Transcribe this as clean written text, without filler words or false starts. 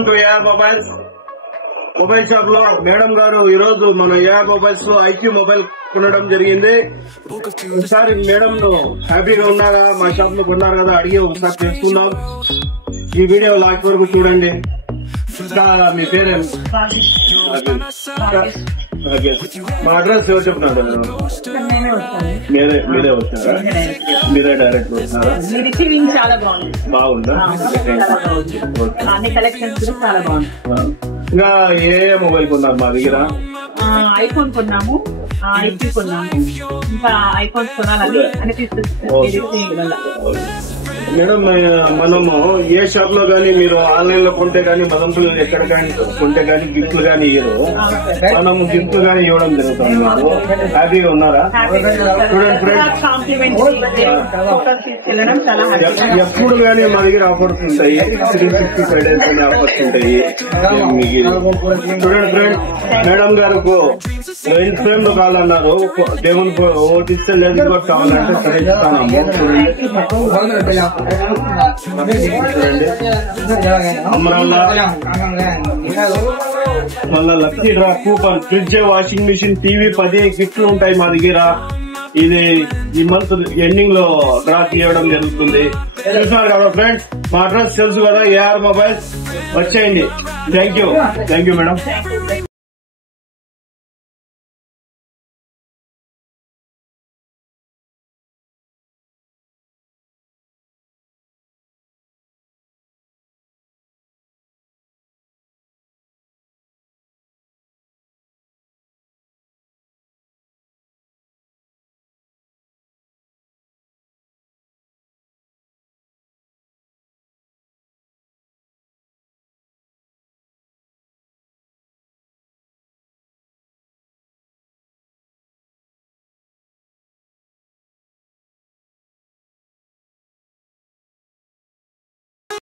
Welcome to AR mobiles. Mobile shop లో madam గారు ఈ రోజు మన ఏఆర్ మొబైల్స్ లో ఐక్యూ మొబైల్ కొనడం జరిగింది. ఒకసారి మేడం హ్యాపీగా ఉన్నారా, మా షాప్ లో కొన్నారు కదా అడిగి ఒకసారి తెలుసుకుందాం. ఈ వీడియో లాస్ట్ వరకు చూడండి. ఇంకా మీ పేరేం? మా అడ్రస్ ఎవరు చెప్తున్నారు? మీరే వచ్చారా? మీరే డైరెక్ట్ వస్తున్నారా? చాలా బాగుందా? అన్ని కలెక్షన్స్ చాలా బాగుంది. ఇంకా ఏ మొబైల్ కొన్నారు మా దగ్గర? ఐఫోన్ కొన్నాము, ఐపీ కొన్నాము, ఇంకా ఐఫోన్స్ కొనాలని అని తీసుకొచ్చాము. మేడం, మనము ఏ షాప్ లో గానీ మీరు ఆన్లైన్ లో కొంటే గానీ మదంపులు ఎక్కడ కానీ కొంటే గానీ గిఫ్ట్లు గానీ ఇవ్వరు. మనము గిఫ్ట్లు గానీ ఇవ్వడం జరుగుతుంది. మీకు హ్యాపీగా ఉన్నారా? చూడండి ఫ్రెండ్స్, ఎప్పుడు గానీ మా దగ్గర ఆఫర్స్ ఉంటాయి. 365 days అనే ఆఫర్స్ ఉంటాయి. చూడండి ఫ్రెండ్స్, మేడం గారు ఫ్రేమ్ లో కావాలన్నారు. దేవుని ఓటిస్తే లేదు కావాలంటే సరే ఇస్తాను. మళ్ళా lucky draw coupon, fridge, washing machine, TV 10 గిఫ్ట్లు ఉంటాయి మా దగ్గర. ఇది ఈ మంత్ ఎండింగ్ లో డ్రా తీయడం జరుగుతుంది. చూస్తున్నారు కదా ఫ్రెండ్స్, మా అడ్రస్ తెలుసు కదా, ఏఆర్ మొబైల్స్. వచ్చేయండి. Thank you madam.